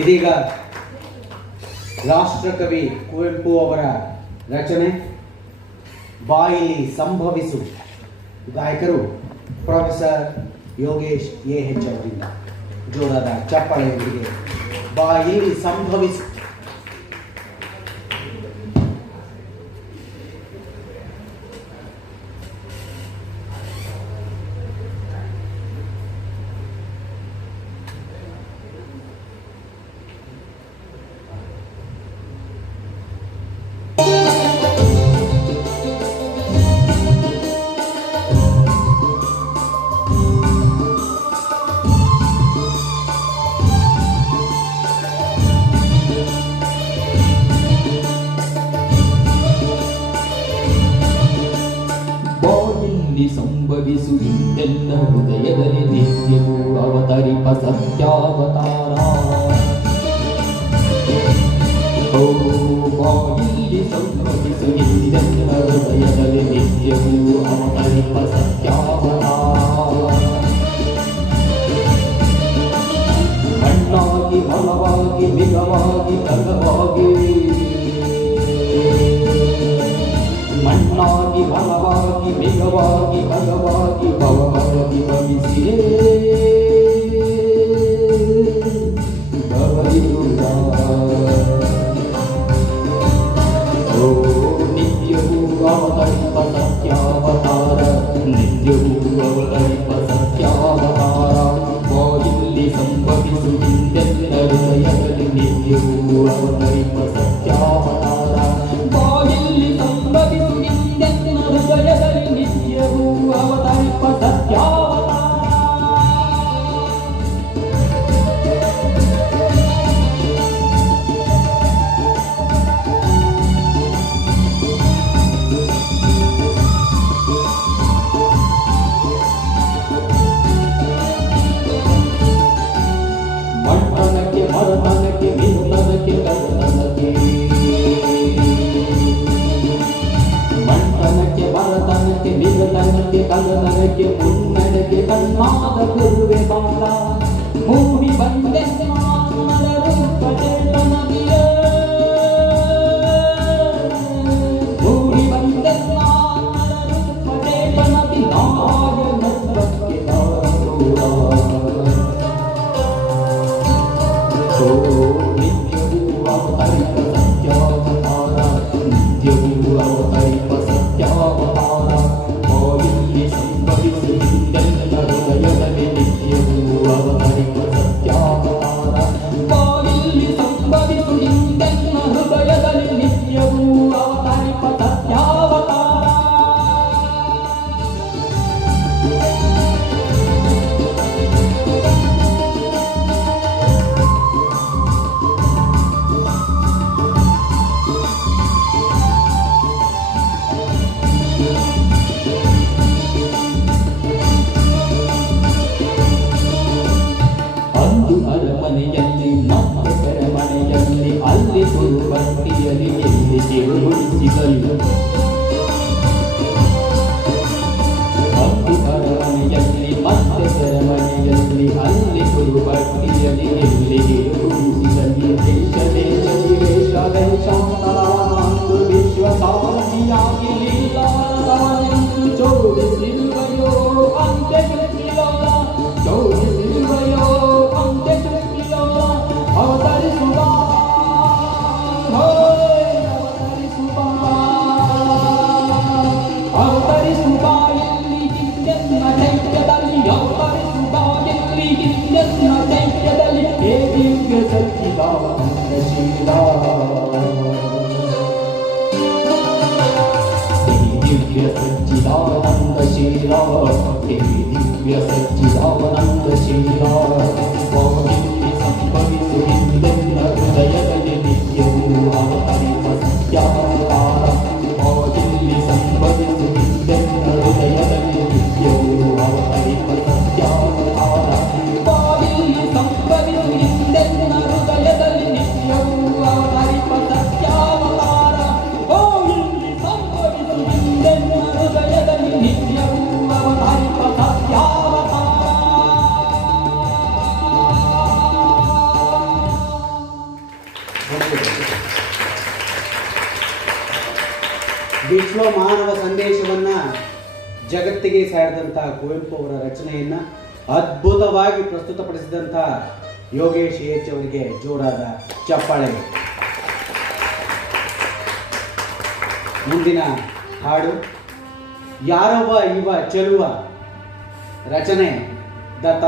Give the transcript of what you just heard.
ಇದೀಗ ರಾಷ್ಟ್ರಕವಿ ಕುವೆಂಪು ಅವರ ರಚನೆ ಬಾಯಿಲಿ ಸಂಭವಿಸು, ಗಾಯಕರು ಪ್ರೊಫೆಸರ್ ಯೋಗೇಶ್ ಎ.ಎಚ್. ಅವರಿಂದ ಜೋರಾದ ಚಪ್ಪಾಳೆಯೊಂದಿಗೆ ಬಾಯಿಲಿ ಸಂಭವಿಸು. ಸಂಭವಿಸು ಇಂದೆಲ್ಲ ಹೃದಯದಲ್ಲಿ ನಿತ್ಯವೂ ಅವತರಿಪ ಸತ್ಯಾವತಾರ. ಬಾಯಿಲಿ ಸಂಭವಿಸು ಇಂದೆಲ್ಲ ಹೃದಯದಲ್ಲಿ ನಿತ್ಯವೂ ಅವತರಿಪ ಸತ್ಯಾವತಾರ. ಮಣ್ಣಾಗಿ ಬಲವಾಗಿ ಮಿಗವಾಗಿ ಕಲವಾಗಿ, ಮಣ್ಣಾಗಿ ಬಲವಾಗಿ ಮಿಗವಾಗಿ ಬಲವಾಗಿ ಭವಭವತಿ ಭವಿಸಿಯೇ ಭವರಿಯುಗ. ಓ ನಿತ್ಯವೂ ಅವತರಿಪ ಸತ್ಯಾವತಾರ, ನಿತ್ಯವೂ ಅವತರಿಪ ಸತ್ಯಾವತಾರ. ಬಾಯಿಲ್ಲಿ ಸಂಭವಿಸು ಇಂದೆಲ್ಲ ಹೃದಯದಲ್ಲಿ ನಿತ್ಯವೂ ಅವತರಿಪ ಸತ್ಯಾವತಾರ. ಬಾಯಿಲ್ಲಿ ಸಂಭವಿಸು ಇಂದೆಲ್ಲ ಹೃದಯದಲ್ಲಿ ನಿತ್ಯವೂ ಅವತರಿಪ ಸತ್ಯಾವತಾರ. ಮಣ್ಣನಕ್ಕೆ ಮರತನಕ್ಕೆ ಮಿರುತನಕ್ಕೆ ಕರ್ತನಕ್ಕೆ, ಮಣ್ಣನಕ್ಕೆ ಮರತನಕ್ಕೆ ಮಿರುತನಕ್ಕೆ ಕರ್ತನಕ್ಕೆ ಮುನ್ನಡೆಗೆ ಕಣ್ಣಾದ ಗುರುವೆ ಬಾಲ. ಮೂಡಿ ಬಂದೆ ಮಾನರ ರೂಪಚೇತನವಿಯೇ, ಮೂಡಿ ಬಂದೆ ಮಾನರ ರೂಪಚೇತನವಿ ನಾರಾಯಣತ್ವಕ್ಕೆ ದಾರೂಢ. ಓ ನಿತ್ಯವೂ ಅವತರಿಪ ಸತ್ಯಾವತಾರ, ನಿತ್ಯವೂ ಅವತರಿಪ ಸತ್ಯಾವತಾರ. ಬಾಯಿಲಿ ಸಂಭವಿಸು ಇಂದೆಲ್ಲ ಹೃದಯದಲ್ಲಿ ನಿತ್ಯವೂ ಅವತರಿಪ ಸತ್ಯಾವತಾರ. ಬಾಯಿಲಿ ಸಂಭವಿಸು ಇಂದೆಲ್ಲ ಹೃದಯದಲ್ಲಿ ನಿತ್ಯವೂ ಅವತರಿಪ ಸತ್ಯಾವತಾರ. ಅಂದು ಅರಮನೆಯಲ್ಲಿ ಮತ್ತೆ ಸೆರೆಮನೆಯಲ್ಲಿ, ಅಲ್ಲಿ ಸುರುಬಂಟಿಯಲ್ಲಿ ಎಲ್ಲಿ ಚಿರುಗುಡಿಸಿದಳು. ಅಂದು ಅರಮನೆಯಲ್ಲಿ ಮತ್ತೆ ಸೆರೆಮನೆಯಲ್ಲಿ, ಅಲ್ಲಿ ಸುರುಬಂಟಿಯಲ್ಲಿ ಎಲ್ಲಿ ಚಿರುಗುಡಿಸಿದಳು. ದೇಶ ದೇಶ ವಿವೇಶ ವೇಷಾಂತರವನಾಂದು ವಿಶ್ವಸಾರಥಿಯಾಗಿ ಲೀಲಾರದವನೆಂದು ಜೋಡಿಸಿರುವೆಯೋ ಅಂತ್ಯ ಸೃಷ್ಟಿಲೋಲ, ಜೋಡಿಸಿರುವೆಯೋ ಅಂತ್ಯ ಸೃಷ್ಟಿಲೋಲ. ಅವತರಿಸುವ ಅವತರಿಸುವ ಅವತರಿಸುವ ಎಲ್ಲಿ ಹಿಂದೆನ್ನ ಚೈತ್ಯದಲ್ಲಿ, ಅವತರಿಸುವ ಎಲ್ಲಿ ಹಿಂದೆನ್ನ ಚೈತ್ಯದಲ್ಲಿ. ಹೇ ದಿವ್ಯ ಸಚ್ಚಿದಾನಂದ ಶೀಲ, ದಿವ್ಯ ಸಚ್ಚಿದಾನಂದ ಶೀಲ, ದಿವ್ಯ ಸಚ್ಚಿದಾನಂದ ಶೀಲ. ಬಾಯಿಲಿ ಸಂಭವಿಸು ಇಂದೆಲ್ಲ ಹೃದಯದಲ್ಲಿ ನಿತ್ಯವೂ ಅವತರಿಪ ಸತ್ಯಾವತಾರ. ಬಾಯಿಲಿ ಸಂಭವಿಸು ಇಂದೆಲ್ಲ ಹೃದಯದಲ್ಲಿ ನಿತ್ಯವೂ ಅವತರಿಪ ಸತ್ಯಾವತಾರ. ಬಾಯಿಲಿ ಸಂಭವಿಸು ಇಂದೆಲ್ಲ ಹೃದಯದಲ್ಲಿ ನಿತ್ಯವೂ ಅವತರಿಪ ಸತ್ಯಾವತಾರ. ಬಾಯಿಲಿ ಸಂಭವಿಸು ಇಂದೆಲ್ಲ ಹೃದಯದಲ್ಲಿ ನಿತ್ಯವೂ ಅವತರಿಪ ಸತ್ಯಾವತಾರ. ವಿಶ್ವ ಮಾನವ ಸಂದೇಶವನ್ನ ಜಗತ್ತಿಗೆ ಸಾರಿದಂಥ ಕುವೆಂಪು ಅವರ ರಚನೆಯನ್ನ ಅದ್ಭುತವಾಗಿ ಪ್ರಸ್ತುತಪಡಿಸಿದಂಥ ಯೋಗೇಶ್ ಎಚ್ ಅವರಿಗೆ ಜೋರಾದ ಚಪ್ಪಾಳೆ. ಮುಂದಿನ ಹಾಡು ಯಾರವ್ವ ಇವ ಚೆಲುವ, ರಚನೆ ದತ್ತ